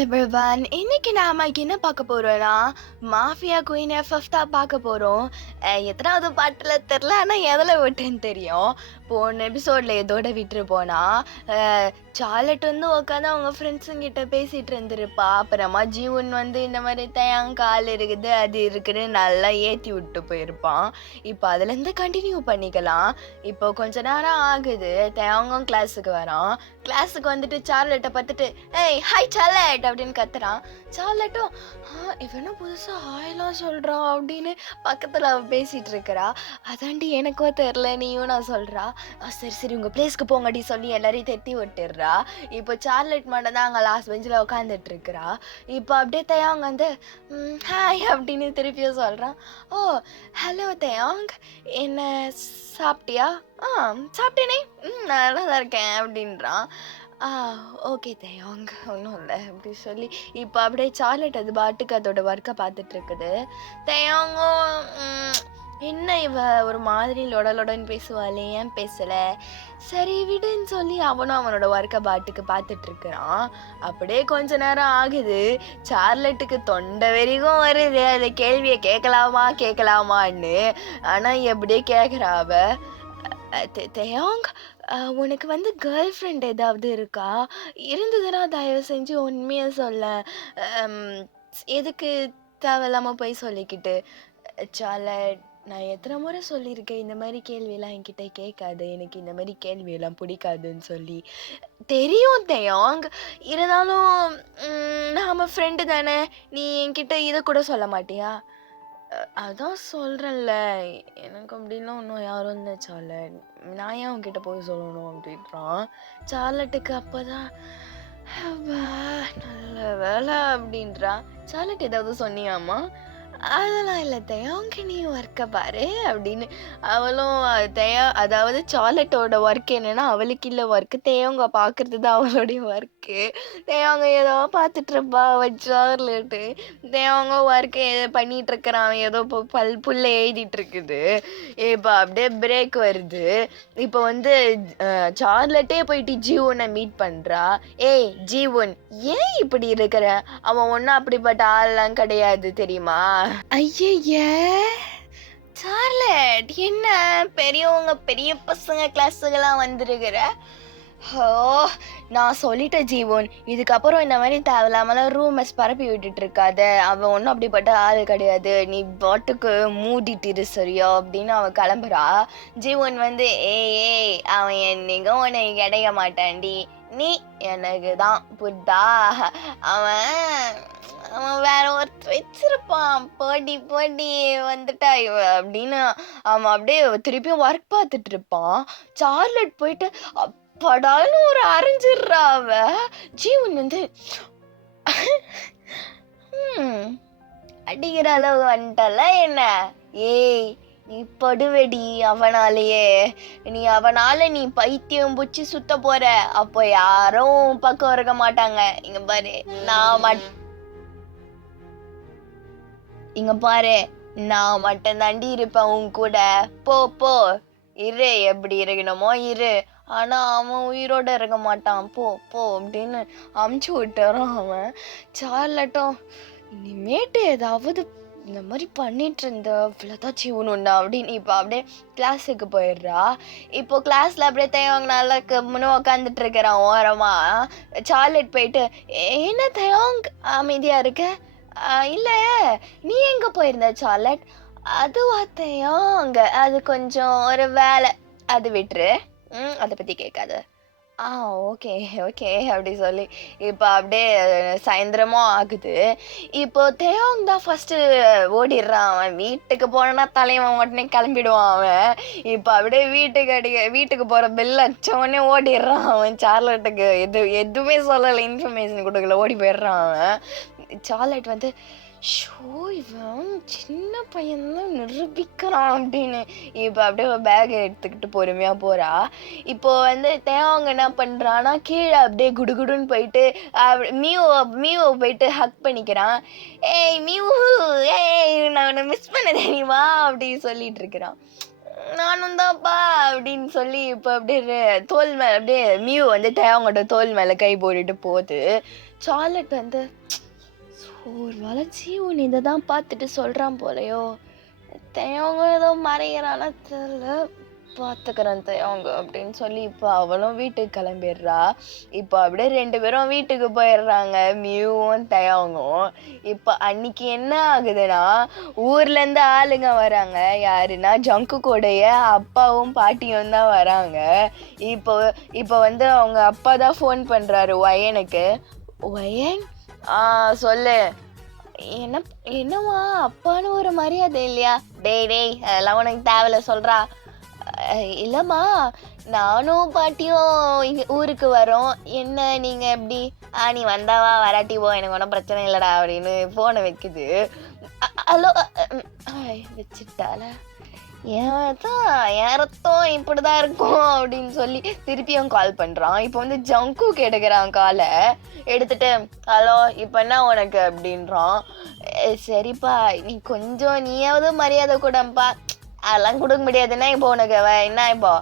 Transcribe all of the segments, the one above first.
Everyone இன்னைக்கு நாம என்ன பார்க்க போறோம்னா மாஃபியா குயின் எஃப்எஃப் தான் பார்க்க போறோம். எத்தனாவது பாட்டுல தெரில, ஆனா எதில் விட்டுன்னு தெரியும். போன எபிசோட்ல எதோட விட்டுரு போனா சார்லட் வந்து உட்காந்து அவங்க ஃப்ரெண்ட்ஸுங்கிட்ட பேசிட்டு இருந்திருப்பா. அப்புறமா ஜீவன் வந்து இந்த மாதிரி கால் இருக்குது அது இருக்குன்னு நல்லா ஏற்றி விட்டு போயிருப்பான். இப்போ அதுலேருந்து கண்டினியூ பண்ணிக்கலாம். இப்போ கொஞ்ச நேரம் ஆகுது, தேங்கும் கிளாஸுக்கு வரான். கிளாஸுக்கு வந்துட்டு சார்லட்டை பார்த்துட்டு ஏய் ஹாய் சார்லட் அப்படின்னு கத்துறான். சார்லட்டும் இவனும் புதுசாக ஹாய்லாம் சொல்கிறான் அப்படின்னு பக்கத்தில் அவள் பேசிகிட்டு இருக்கிறா. அதாண்டி எனக்கும் தெரில நீயும் நான் சொல்கிறா. சரி சரி உங்கள் பிளேஸ்க்கு போங்கடி சொல்லி எல்லாரையும் தட்டி விட்டுடுறா. இப்போ சார்லட் மட்டும் தான் அங்கே லாஸ்ட் பெஞ்சில் உட்காந்துட்டு இருக்கிறா. இப்போ அப்படியே தயாங் வந்து ஹாய் அப்படின்னு திருப்பியும் சொல்கிறான். ஓ ஹலோ தயாங், என்ன சாப்பிட்டியா? சாப்பிட்டேனே, நல்லா தான் இருக்கேன் அப்படின்றான். ஓகே தயாங், ஒன்றும் இல்லை அப்படி சொல்லி இப்போ அப்படியே சார்லட் அது பாட்டுக்கு அதோட ஒர்க்கை பார்த்துட்டு இருக்குது. தயாங்கும் என்ன இவ ஒரு மாதிரி லொடலொடன்னு பேசுவாளே, ஏன் பேசலை, சரி விடுன்னு சொல்லி அவனும் அவனோட ஒர்க்கை பாட்டுக்கு பார்த்துட்டு இருக்கிறான். அப்படியே கொஞ்ச நேரம் ஆகுது. சார்லட்டுக்கு தொண்டை வெறிகும் வருது அந்த கேள்வியை கேட்கலாமான்னு. ஆனால் எப்படியே கேட்குறா அவ. தயாங், உனக்கு வந்து கேர்ள் ஃப்ரெண்ட் ஏதாவது இருக்கா? இருந்ததுன்னா தயவு செஞ்சு உண்மையாக சொல்ல, எதுக்கு தேவையில்லாமல் போய் சொல்லிக்கிட்டு. சார்லட், நான் எத்தனை முறை சொல்லியிருக்கேன் இந்த மாதிரி கேள்வியெல்லாம் என்கிட்ட கேட்காது, எனக்கு இந்த மாதிரி கேள்வியெல்லாம் பிடிக்காதுன்னு சொல்லி. தெரியும் தயாங், இருந்தாலும் நாம் ஃப்ரெண்டு தானே, நீ என்கிட்ட இதை கூட சொல்ல மாட்டியா? அதான் சொல்கிறேன்ல, எனக்கு அப்படின்லாம் ஒன்றும் யாரும் இல்லை சார்லட், நான் ஏன் உங்ககிட்ட போய் சொல்லணும் அப்படின்றான். சார்லட்டுக்கு அப்போ தான் நல்ல வேலை அப்படின்றான். சார்லட் ஏதாவது சொன்னியாம்மா? அதெல்லாம் இல்லை தயாங்க, நீ ஒர்க்கை பாரு அப்படின்னு. அவளும் அதாவது சார்லட்டோட ஒர்க் என்னன்னா அவளுக்கு இல்லை ஒர்க்கு, தேவங்க பார்க்கறது தான் அவளுடைய ஒர்க்கு. தேவங்க ஏதோ பார்த்துட்ருப்பா அவள் சார்லட்டு. தேவங்க ஒர்க்கு பண்ணிட்டு இருக்கிறான், ஏதோ இப்போ புல்ல எழுதிட்டு இருக்குது. இப்போ அப்படியே பிரேக் வருது. இப்போ வந்து சார்லட்டே போயிட்டு ஜீவனை மீட் பண்ணுறா. ஏய் ஜீவன், ஏன் இப்படி இருக்கிற? அவன் ஒன்றும் அப்படிப்பட்ட ஆள்லாம் கிடையாது தெரியுமா? ஐய சார்லட், என்ன பெரியவங்க பெரிய பசங்க கிளாஸுக்கெல்லாம் வந்துருக்கிற? ஓ நான் சொல்லிட்டேன் ஜீவன், இதுக்கப்புறம் இந்த மாதிரி தேவையில்லாமலாம் ரூமர்ஸ் பரப்பி விட்டுட்டு இருக்காத. அவன் ஒன்றும் அப்படிப்பட்ட ஆள் கிடையாது, நீ பாட்டுக்கு மூடிட்டு சரியா அப்படின்னு அவன் கிளம்புறா. ஜீவன் வந்து ஏய் அவன் என்னைக்கு உன்னை கிடைக்க மாட்டான்டி, நீ எனக்கு தான் புத்தா, அவன் வேற ஒருத்தர் வச்சிருப்பான், போடி வந்துட்டா இவ அப்படின்னு அவன் அப்படியே திருப்பியும் ஒர்க் பார்த்துட்டு இருப்பான். சார்லட் போயிட்டு படான்னு ஒரு அரைஞ்சிடுறா அவ. ஜீவன் வந்து அடிக்கிற அளவு வந்துட்டல என்ன? ஏய் நீ படுவெடி அவனாலேயே, நீ பைத்தியம் பூச்சி சுத்த போற, அப்போ யாரும் பக்கம் இருக்க மாட்டாங்க. இங்க பாரு நான் மட்டும் தாண்டி இருப்பேன் உன் கூட, போ இரு, எப்படி இருக்கணுமோ இரு, ஆனா அவன் உயிரோட இருக்க மாட்டான், போ அப்படின்னு அமுச்சு விட்டுறான் அவன். சார்லட்டும் இனிமேட்டு ஏதாவது இந்த மாதிரி பண்ணிட்டு இருந்த இவ்வளோதான் ஜீவனுண்டா அப்படின்னு இப்போ அப்படியே கிளாஸுக்கு போயிடுறா. இப்போ கிளாஸில் அப்படியே தயவாங்க நல்லா முன்னே உக்காந்துட்டு இருக்கிறான் ஓரமா. சார்லட் போயிட்டு என்ன தயவாங் அமைதியாக இருக்க? இல்லை நீ எங்கே போயிருந்த சார்லட்? அதுவா தயவாங்க, அது கொஞ்சம் ஒரு வேலை, அது விட்டுரு, அதை பற்றி கேட்காத. ஓகே அப்படி சொல்லி இப்போ அப்படியே சாயந்தரமும் ஆகுது. இப்போ தேவங் தான் ஃபஸ்ட்டு ஓடிடுறான். அவன் வீட்டுக்கு போனா தலைவன் உடனே கிளம்பிடுவான் அவன். இப்போ அப்படியே வீட்டுக்கு போகிற பெல் அச்சவொடனே ஓடிடுறான் அவன். சார்லட்டுக்கு எதுவுமே சொல்லலை, இன்ஃபர்மேஷன் கொடுக்கல, ஓடி போயிடுறான் அவன். சார்லட் வந்து இவன் சின்ன பையன்தான் நிரூபிக்கிறான் அப்படின்னு இப்போ அப்படியே பேக் எடுத்துக்கிட்டு பொறுமையாக போகிறா. இப்போ வந்து தேவங்க என்ன பண்ணுறான்னா கீழே அப்படியே குடுகுடுன்னு போயிட்டு மியூவை போயிட்டு ஹக் பண்ணிக்கிறான். ஏய் மியூ, நான் உன்னை மிஸ் பண்ண தெரியுமா அப்படின்னு சொல்லிட்டு இருக்கிறான். நானும் தான்ப்பா அப்படின்னு சொல்லி இப்போ அப்படியே தோல் மேலே அப்படியே மியூ வந்து தேவங்கோட தோல் மேலே கை போட்டுட்டு போகுது. சார்லட் வந்து ஒரு வேளை ஜீவன் இதை தான் பார்த்துட்டு சொல்கிறான் போலையோ, தேவங்க ஏதோ மறைகிறானா தெரியல, பார்த்துக்கிறேன் தேவங்க அப்படின்னு சொல்லி இப்போ அவளும் வீட்டுக்கு கிளம்பிடுறா. இப்போ அப்படியே 2 பேரும் வீட்டுக்கு போயிடுறாங்க, மியூவும் தேவங்கும். இப்போ அன்னைக்கு என்ன ஆகுதுன்னா, ஊர்லேருந்து ஆளுங்க வராங்க. யாருன்னா ஜங்குக்கோடைய அப்பாவும் பாட்டியும் தான் வராங்க. இப்போ இப்போ வந்து அவங்க அப்பா தான் ஃபோன் பண்ணுறாரு ஒயனுக்கு. ஒயன் சொல்லு, என்னம்மா அப்பான்னு ஒரு மரியாதை இல்லையா? டேய் அதெல்லாம் உனக்கு தேவையில்ல சொல்றா. இல்லம்மா, நானும் பாட்டியும் இங்க ஊருக்கு வரோம். என்ன நீங்க எப்படி? நீ வந்தாவா வராட்டி போ, எனக்கு ஒன்றும் பிரச்சனை இல்லடா அப்படின்னு போனை வைக்குது. ஹலோ வச்சுட்டால, என் ரத்தம் இப்படிதான் இருக்கும் அப்படின்னு சொல்லி திருப்பியும் கால் பண்றான். இப்போ வந்து ஜங்குக்கு எடுக்கிறான் காலை. எடுத்துட்டு ஹலோ இப்போ என்ன உனக்கு அப்படின்றான். சரிப்பா, நீ கொஞ்சம் நீயாவது மரியாதை கூடப்பா. அதெல்லாம் கொடுக்க முடியாதுன்னா இப்போ உனக்கு என்ன இப்போ?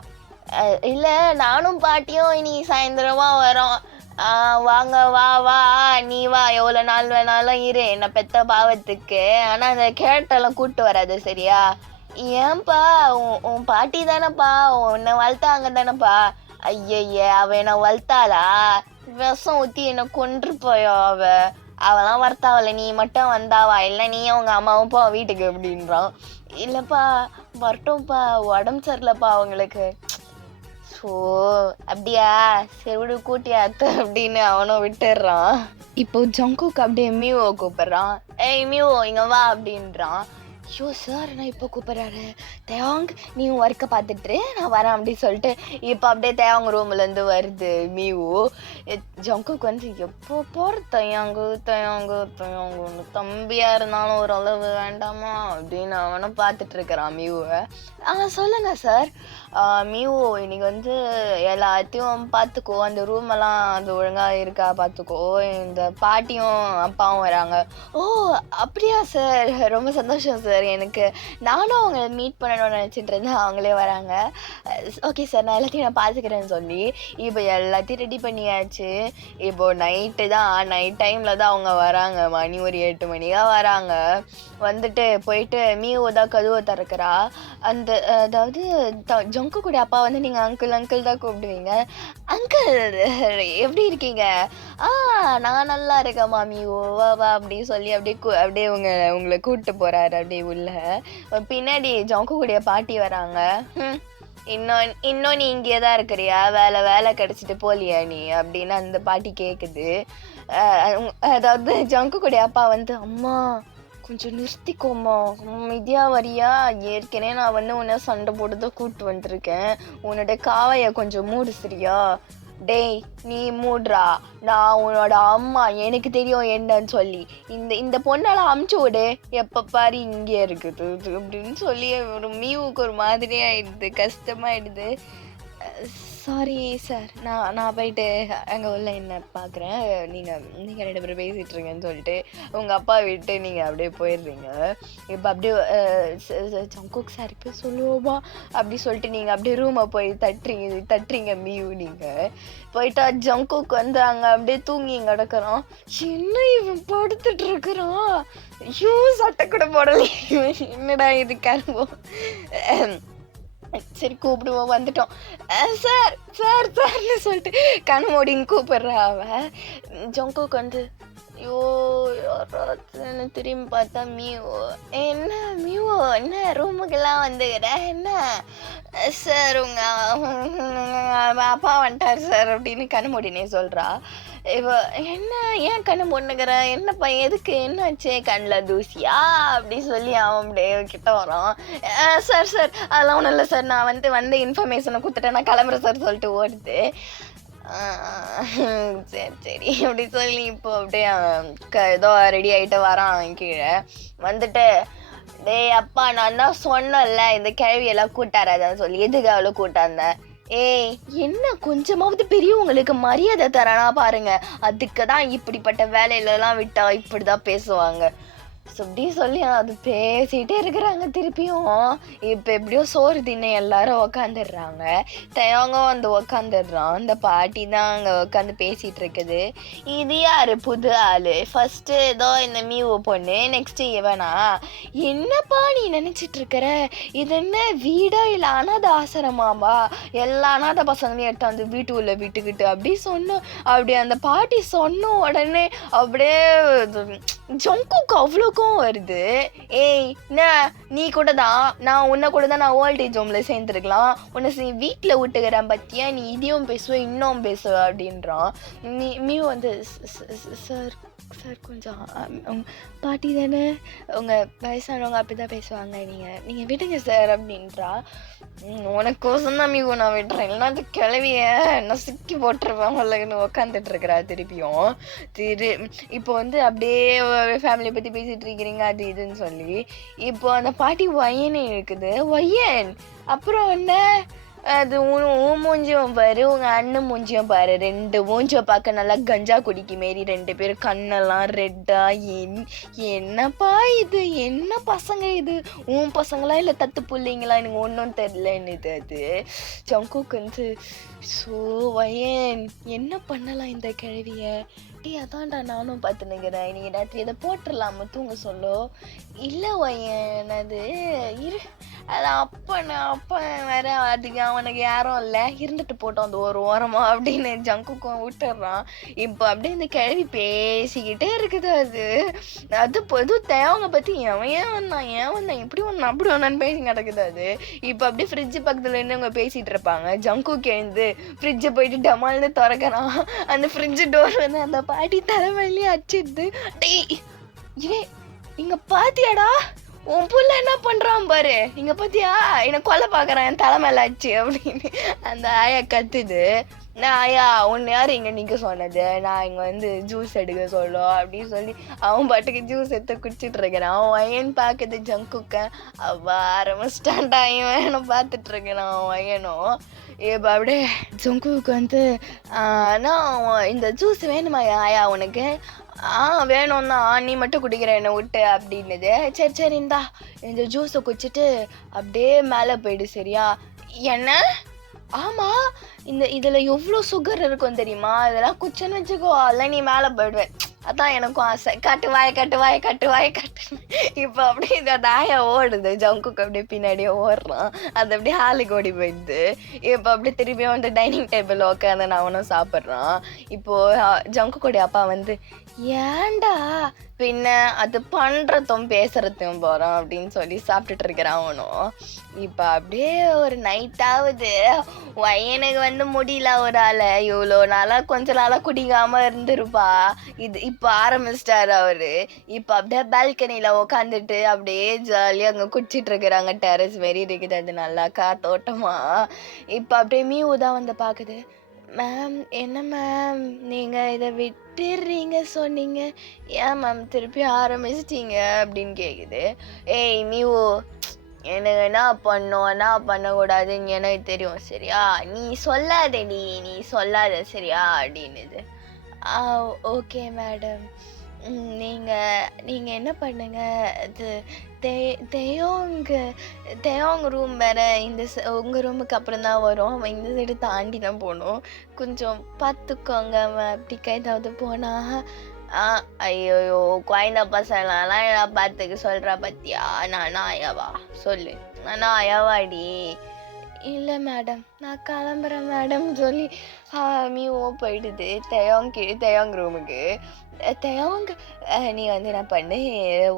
இல்லை, நானும் பாட்டியும் இனி சாயந்தரமா வரோம். வாங்க, வா நீ வா, எவ்வளோ நாள் வேணாலும் இரு என்னை பெத்த பாவத்துக்கு. ஆனால் அந்த கேரட்டெல்லாம் கூப்பிட்டு வராது சரியா? ஏன்பா, உன் பாட்டி தானேப்பா, உன்னை வளர்த்தாங்க தானேப்பா. ஐயய்ய, அவ என்னை வளர்த்தாளா? விஷம் ஊற்றி என்னை கொன்று போயோ அவெல்லாம் வர்த்தாவல, நீ மட்டும் வந்தாவா? இல்லை நீயும் உங்க அம்மாவும் போ வீட்டுக்கு அப்படின்றான். இல்லைப்பா வரட்டும்ப்பா, உடம்பு சரியில்லப்பா அவங்களுக்கு. ஸோ அப்படியா, சரி விடு கூட்டியா அத்தை அப்படின்னு அவனும் விட்டுடுறான். இப்போ ஜங்குக்கு அப்படியே மியூவை கூப்பிடுறான். ஏய் மியூ இங்க வா அப்படின்றான். ஐயோ சார், நான் இப்போ கூப்பிட்றாரு. தேவாங் நீ ஒர்க்கை பார்த்துட்டு நான் வரேன் அப்படின்னு சொல்லிட்டு இப்போ அப்படியே தேவாங்க ரூம்லேருந்து வருது மியூ. ஜங்குக்கு வந்து எப்போ போகிற தயாங்கு தம்பியாக இருந்தாலும் ஒரு அளவு வேண்டாமா அப்படின்னு அவனும் பார்த்துட்டு இருக்கிறான் மியூவை. சொல்லுங்க சார். மியூ இன்னைக்கு வந்து எல்லாத்தையும் பார்த்துக்கோ, அந்த ரூமெல்லாம் அது ஒழுங்காக இருக்கா பார்த்துக்கோ. இந்த பாட்டியும் அப்பாவும் வராங்க. ஓ அப்படியா சார், ரொம்ப சந்தோஷம் சார். எனக்கு நானும் அவங்க மீட் பண்ணணும்னு நினச்சிட்டு இருந்தேன், அவங்களே வராங்க. ஓகே சார், நான் எல்லாத்தையும் நான் பார்த்துக்கிறேன்னு சொல்லி இப்போ எல்லாத்தையும் ரெடி பண்ணியாச்சு. இப்போ நைட்டு தான், நைட் டைமில் தான் அவங்க வராங்க. மணி ஒரு 8 மணியாக வராங்க. வந்துட்டு போயிட்டு மியூ தான் கதவை திறக்கிறா. அந்த அதாவது ஜங்கு கூட அப்பா வந்து நீங்கள் அங்கிள் தான் கூப்பிடுவீங்க. அங்கிள் எப்படி இருக்கீங்க? நான் நல்லா இருக்கேன் மாமி, ஓவா வா அப்படின்னு சொல்லி அப்படியே உங்களை கூப்பிட்டு போகிறாரு அப்படியே உள்ள. பின்னாடி ஜங்குடைய பாட்டி வராங்க. இன்னும் நீ இங்கே தான் இருக்கிறியா? வேலை கிடச்சிட்டு போலியா நீ அப்படின்னு அந்த பாட்டி கேட்குது. அதாவது ஜங்குடைய அப்பா வந்து, அம்மா கொஞ்சம் நிறுத்திக்கோமா, அமைதியாக வரியா? ஏற்கனவே நான் வந்து உன்னை சண்டை போட்டு தான் கூப்பிட்டு வந்துருக்கேன். உன்னோட காவையை கொஞ்சம் மூடு சரியா? டேய் நீ மூடுறா, நான் உன்னோட அம்மா, எனக்கு தெரியும் என்னன்னு சொல்லி. இந்த பொண்ணால் அமுச்சு விடு, எப்போ பாரு இங்கே இருக்குது அப்படின்னு சொல்லி ஒரு மியூவுக்கு ஒரு மாதிரி ஆயிடுது, கஷ்டமாயிடுது. சாரி சார், நான் போயிட்டு அங்கே உள்ள என்ன பார்க்குறேன், நீங்கள் 2 பேரும் பேசிகிட்ருங்கன்னு சொல்லிட்டு உங்கள் அப்பா விட்டு நீங்கள் அப்படியே போயிடுறீங்க. இப்போ அப்படியே ஜங்குக் சார் இப்போ சொல்லுவோமா அப்படி சொல்லிட்டு நீங்கள் அப்படியே ரூமை போய் தட்டுறீங்க மியூ. நீங்கள் போயிட்டா ஜங்குக் வந்து அங்கே அப்படியே தூங்கி கிடக்குறான். என்ன இவன் படுத்துட்டு இருக்கிறான்? ஐயோ சட்டை கூட போடலையே, என்னடா இது கரும்போ. சரி கூப்பிடுவோம், வந்துட்டோம் சார் சார் சார்னு சொல்லிட்டு கண்மூடின்னு கூப்பிடுறா அவன். ஜங்குக்கு வந்து ஐயோ யாராச்சுன்னு திரும்பி பார்த்தா மியூ. என்ன மியூ, என்ன ரூமுக்கெல்லாம் வந்துக்கிற? என்ன சார் உங்கள் அப்பா வந்துட்டார் சார் அப்படின்னு கண்மூடினே சொல்கிறா. இப்போ என்ன ஏன் கண்ணு பொண்ணுக்கிற, என்னப்பா எதுக்கு, என்னாச்சு, கண்ணில் தூசியா அப்படி சொல்லி அவன் அப்படியே கிட்ட வரான். சார் அதெல்லாம் ஒன்றும் இல்லை சார், நான் வந்து இன்ஃபர்மேஷனை கொடுத்துட்டேன், நான் கிளம்புறேன் சார் சொல்லிட்டு ஓடுது. சரி அப்படி சொல்லி இப்போ அப்படியே ஏதோ ரெடி ஆகிட்டு வரான் அவன் கீழே. வந்துட்டு டேய் அப்பா, நான் தான் சொன்னேன்ல இந்த கேள்வியெல்லாம் கூட்டாராதான்னு சொல்லி, எதுக்கு அவ்வளோ கூட்டாந்தேன்? ஏய் என்ன கொஞ்சமாவது பெரியவங்களுக்கு மரியாதை தரானா பாருங்க, அதுக்கு தான் இப்படிப்பட்ட வேலையிலலாம் விட்டா இப்படிதான் பேசுவாங்க. இப்படி சொல்லி அது பேசிட்டே இருக்கிறாங்க திருப்பியும். இப்ப எப்படியோ சோறு தின்ன எல்லாரும் உக்காந்துடுறாங்க. தேவங்க வந்து உக்காந்துடுறான். அந்த பாட்டி தான் அங்க உட்காந்து பேசிட்டு இருக்குது. இது யாரு புது ஆளு? ஃபர்ஸ்ட் ஏதோ இந்த மீவு பொண்ணு, நெக்ஸ்ட் இவனா? என்னப்பா நீ நினைச்சிட்டு இருக்கிற? இது என்ன வீடா இல்ல அனாத ஆசிரமாவா? எல்லா அனாத பசங்களையும் எடுத்து வந்து வீட்டுக்குள்ள விட்டுக்கிட்டு அப்படி சொன்னோம். அப்படி அந்த பாட்டி சொன்ன உடனே அப்படியே ஜங்குக்கு அவ்வளோக்கும் வருது. ஏய் என்ன நீ கூட தான், நான் உன்னை கூட தான் நான் ஓல்டேஜ் ஹோமில் சேர்ந்துருக்கலாம், உன்னை வீட்டில் விட்டுக்கிறேன் பற்றியா, நீ இதையும் பேசுவ இன்னும் பேசுவ அப்படின்றான். நீ வந்து சார் சார் கொஞ்சம் பாட்டி தானே, உங்கள் வயசானவங்க அப்படி தான் பேசுவாங்க, நீங்கள் விடுங்க சார் அப்படின்றா. உனக்கோசம் தான் மீவு நான் விடுறேன், இல்லைன்னா அது கிளவிய நசுக்கி போட்டுருவேன் உள்ளன்னு உக்காந்துட்டு இருக்கிறா திருப்பியும். இப்போ வந்து அப்படியே ஃபேமிலியை பற்றி பேசிட்டு இருக்கிறீங்க அது இதுன்னு சொல்லி இப்போ அந்த பாட்டி ஒய்யன்னு இருக்குது. ஒய்யன் அப்புறம் என்ன? அது உன் மூஞ்சியும் பாரு, உங்க அண்ணன் மூஞ்சியும் பாரு, ரெண்டு மூஞ்சியும் பார்க்க நல்லா கஞ்சா குடிக்கு மாரி, ரெண்டு பேரும் கண்ணெல்லாம் ரெட்டா. என்னப்பா இது? என்ன பசங்க இது? உன் பசங்களா இல்லை தத்து பிள்ளைங்களா? எனக்கு ஒன்றும் தெரிலன்னுது அது. ஜங்குக்கு வந்து ஸோ வயன் என்ன பண்ணலாம் இந்த கிழவிய? அதான்டா நானும் பார்த்துனுங்கிறேன். நீ ராத்திரி இதை போட்டுடலாமா தூங்க சொல்லோ? இல்லை வயன் அது இரு, அது அப்பா வேற, அதுக்கு அவனுக்கு யாரும் இல்லை, இருந்துட்டு போட்டோம் அந்த ஒரு ஓரமா அப்படின்னு ஜங்குக்கும் விட்டுறான். இப்போ அப்படியே இந்த கிழவி பேசிக்கிட்டே இருக்குது. அது எதுவும் தேவங்க பற்றி ஏன் வந்தான் இப்படி வந்தான் அப்படி வந்தான்னு பேசி கிடக்குது அது. இப்போ அப்படியே ஃப்ரிட்ஜு பக்கத்தில் இருந்து அவங்க பேசிகிட்டு இருப்பாங்க. ஜங்குக்கு எழுந்து ஃப்ரிட்ஜை போயிட்டு டமால்னு திறக்கிறான். அந்த ஃப்ரிட்ஜு டோர் வந்து அந்த பாட்டி தலைமையிலேயே அடிச்சிடுது. டேய் ஏ இங்கே பாத்தியாடா உன் புள்ள என்ன பண்றான் பாரு, இங்க பாத்தியா என்ன கொலை பாக்குறான் என் தலைமையில ஆச்சு அப்படின்னு அந்த ஆயா கத்துது. நான் ஆயா உன்னை யாரு இங்க நிக்க சொன்னது? நான் இங்க வந்து ஜூஸ் எடுக்க சொல்லும் அப்படின்னு சொல்லி அவன் பாட்டுக்கு ஜூஸ் எடுத்து குடிச்சிட்டு இருக்கிறான். அவன் வயன் பாக்குது ஜங்குக்க. அவ ஆரம்பிச்சிட்டான்டா இவன் பார்த்துட்டு இருக்கிறான் அவன் வயனும். இப்போ அப்படியே ஜங்குக்கு வந்து இந்த ஜூஸ் வேணுமா ஆயா உனக்கு? வேணும் தான், நீ மட்டும் குடிக்கிற என்னை விட்டு அப்படின்னுது. சரி இந்தா இந்த ஜூஸை குடிச்சிட்டு அப்படியே மேலே போயிடு சரியா? என்ன? ஆமாம், இதில் எவ்வளோ சுகர் இருக்கும் தெரியுமா? இதெல்லாம் குச்சன்னு வச்சுக்கோ, அதெல்லாம் நீ மேலே போயிடுவேன். அதான் எனக்கும் ஆசை. கட்டு வாய கட்டு. இப்போ அப்படியே இந்த நாயை ஓடுது. ஜங்குக்கு அப்படியே பின்னாடியே ஓடுறான். அது அப்படியே ஹாலுக்கு ஓடி போயிடுது. இப்போ அப்படியே திரும்பியும் வந்து டைனிங் டேபிள் உட்காந்து நான் அவனும் சாப்பிட்றான். இப்போது ஜங்குக்குடைய அப்பா வந்து ஏன்டா பின்ன அது பண்ணுறதும் பேசுறதும் போகிறோம் அப்படின்னு சொல்லி சாப்பிட்டுட்டு இருக்கிறான் அவனும். இப்போ அப்படியே ஒரு நைட்டாவது எனக்கு வந்து முடியல ஒரு ஆளை, இவ்வளோ நாளாக கொஞ்ச நாளாக குடிக்காமல் இருந்துருப்பா. இப்போ ஆரம்பிச்சிட்டாரு அவரு. இப்போ அப்படியே பால்கனியில் உக்காந்துட்டு அப்படியே ஜாலியாக அங்கே குடிச்சிட்டு இருக்கிறாங்க. டெரஸ் மாரி இருக்குது, அது நல்லா காத்தோட்டமா. இப்போ அப்படியே மீவு தான் வந்து பார்க்குது. மேம் என்ன மேம் நீங்கள் இதை விட்டுடுறீங்க சொன்னீங்க, ஏன் மேம் திருப்பி ஆரம்பிச்சிட்டீங்க அப்படின்னு கேட்குது. ஏய் மீவு, எனக்கு என்ன பண்ணோம் என்ன பண்ணக்கூடாதுன்னு எனக்கு தெரியும் சரியா? நீ சொல்லாத சரியா அப்படின்னுது. Okay madam. நீங்கள் என்ன பண்ணுங்க, அது தேயோங்க ரூம் வேற இந்த உங்கள் ரூமுக்கு அப்புறம் தான் வரும், அவன் இந்த சைடு தாண்டி தான் போகணும், கொஞ்சம் பார்த்துக்கோங்க அப்படி கைதாவது போனா. ஐயோயோ குழந்த பசங்களாம் என்ன பார்த்துக்க சொல்கிறா பத்தியா? நான் ஆயாவா சொல்லு, நான் ஆயாவாடி? இல்லை மேடம் நான் கிளம்புறேன் மேடம் சொல்லி மீவோ போயிடுது தேயோங்க ரூமுக்கு. தேயோங்க நீ வந்து என்ன பண்ணு,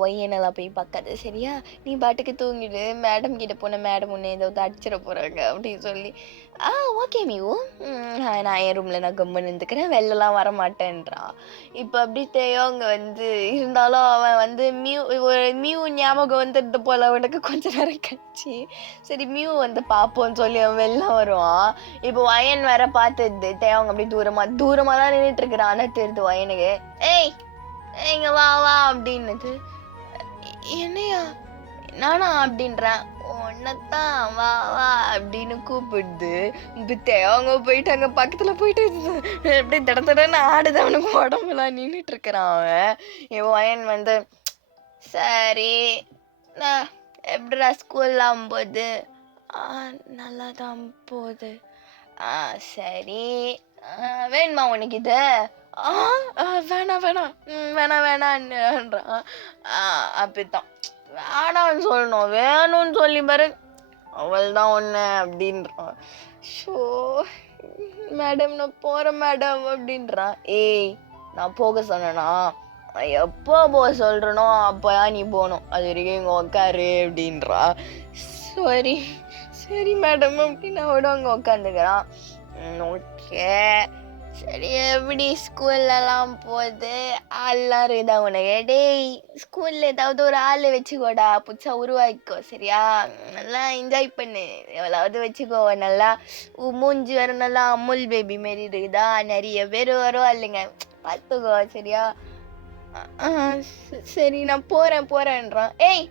ஒய்யனெல்லாம் போய் பார்க்காது சரியா? நீ பாட்டுக்கு தூங்கிடு, மேடம் கிட்ட போன மேடம் உன்னை ஏதாவது அடிச்சிட போகிறாங்க அப்படின்னு சொல்லி. ஓகே மீவு, நான் என் ரூமில் நான் கம்முன்னு இருந்துக்கிறேன், வெளிலலாம் வரமாட்டேன்றான். இப்போ அப்படி தேயோங்க வந்து இருந்தாலும் அவன் வந்து மியூ ஞாபகம் வந்துட்டு போல அவனுக்கு கொஞ்ச நேரம் கழிச்சு. சரி மியூ வந்து பார்ப்போன்னு சொல்லி அவன் வெளில வருவான். இப்போ வயன் வேற பார்த்துது தேவங்க அப்படி தூரமாக தான் நின்றுட்டு இருக்கிறான். ஆனால் தெரியுது வயனுக்கு, ஏய் இங்க வா அப்படின்னுது. என்னையா நானா அப்படின்றேன். ஒன்னத்தான் வா அப்படின்னு கூப்பிடுது. இப்போ தேவங்க போயிட்டு அங்கே பக்கத்தில் போயிட்டு எப்படி தடன்னு ஆடுது. அவனுக்கு உடம்புலாம் நின்றுட்டு இருக்கிறான் அவன். என் வயன் வந்து சரி. நான் எப்படிடா ஸ்கூல்லாம் போகுது? ஆ நல்லா தான் போகுது. ஆ சரி. வேணுமா உனக்கு இது? ஆ வேணாம் வேணாம். வேணாம் வேணான்றான். ஆ அப்படித்தான். வேணான்னு சொல்லணும். வேணும்னு சொல்லி பாரு, அவள் தான் ஒன்று அப்படின்றான். ஷோ மேடம் நான் போகிறேன் மேடம் அப்படின்றான். ஏய் நான் போக சொன்னேனா? எப்போ போக சொல்கிறனோ அப்போ நீ போகணும். அது வரைக்கும் இங்கே உட்காரு அப்படின்றா. சரி சரி மேடம் அப்படின்னு அவடும் அங்கே உட்காந்துக்கிறான். ஓகே சரி. எப்படி ஸ்கூல்லலாம் போகுது? ஆள்லாம் இருக்குதா உனக்கு? டேய் ஸ்கூலில் ஏதாவது ஒரு ஆள் வச்சுக்கோடா, புதுசாக உருவாக்கிக்கோ சரியா? நல்லா என்ஜாய் பண்ணு. எவ்வளோவது வச்சுக்கோ. நல்லா மூஞ்சி வேறு நல்லா அமுல் பேபி மாரி இருக்குதா, நிறைய பேர் வரும் இல்லைங்க, பார்த்துக்கோ சரியா? சரி நான் போகிறேன்றான். ஏய்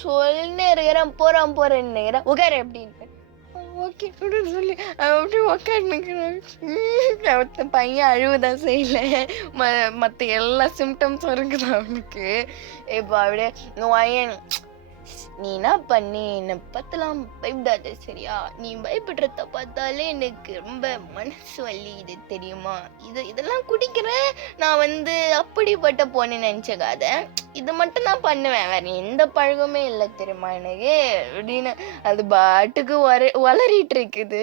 சொல்லினே இருக்கிறேன், போகிறேன்னு உட்காரு அப்படின்னு. ஓகே அப்படின்னு சொல்லி அப்படியே உட்காந்துக்கிறேன். பையன் அழுவதான் செய்யல, மற்ற எல்லா சிம்டம்ஸும் இருக்குது அவனுக்கு. இப்போ அப்படியே பையன், நீ என்ன பண்ணி என்னை பத்தலாம் பயப்படாத சரியா? நீ பயப்படுறத பார்த்தாலே எனக்கு ரொம்ப மனசு வலிக்குது தெரியுமா? இதெல்லாம் குடிக்கிறேன் நான் அப்படிப்பட்ட பொண்ணு நினச்சக்காத. இது மட்டும் நான் பண்ணுவேன், வேற எந்த பழக்கமே இல்லை தெரியுமா எனக்கு அப்படின்னு. அது பாட்டுக்கு வளரிட்டு இருக்குது.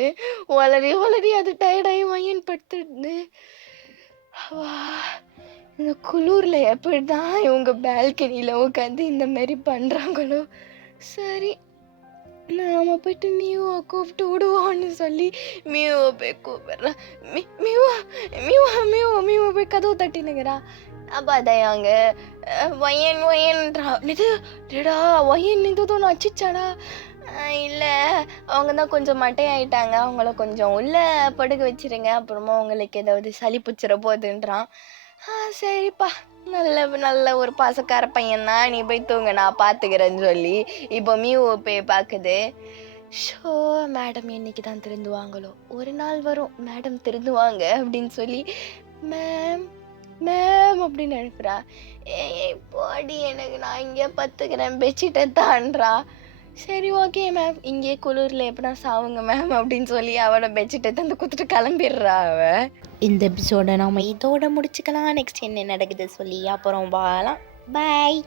வளரி அது டயர்டாகி வயன் படுத்துடுது. இந்த குளூர்ல எப்படிதான் இவங்க பால்கனியில உட்காந்து இந்த மாதிரி பண்றாங்களோ. சரி நாம போயிட்டு மியூவை கூப்பிட்டு விடுவோன்னு சொல்லி மியூவை போய் கூப்பிடுறேன். மியூவை போய் கதவு தட்டினுங்கிறா. அப்பாதையாங்க வயன்றா. டேடா வயன் இதுதான் அச்சிச்சாடா. இல்லை அவங்க தான் கொஞ்சம் மட்டையாயிட்டாங்க, அவங்கள கொஞ்சம் உள்ள படுக்க வச்சிருங்க, அப்புறமா உங்களுக்கு ஏதாவது சளி பிடிச்சிட போகுதுன்றான். சரிப்பா நல்ல ஒரு பாசக்கார பையன்தான், நீ போய் தூங்க நான் பார்த்துக்கிறேன்னு சொல்லி இப்போ மியூவை போய் பார்க்குது. ஷோ மேடம் என்னைக்கு தான் திருந்துவாங்களோ? ஒரு நாள் வரும் மேடம் திருந்துவாங்க அப்படின்னு சொல்லி மேம் அப்படின்னு எழுப்புறா. ஏய் போடி, எனக்கு நான் இங்கே பார்த்துக்கிறேன் பெட்ஷீட்டை தான்றா. சரி ஓகே மேம், இங்கே குளிரில் எப்படின்னா சாவுங்க மேம் அப்படின்னு சொல்லி அவளை பெட்ஷீட்டை தந்து கொடுத்துட்டு கிளம்பிடுறா அவ. இந்த எபிசோடை நாம் இதோட முடிச்சுக்கலாம். நெக்ஸ்ட் என்ன நடக்குது சொல்லி அப்புறம் வாழலாம். பாய்.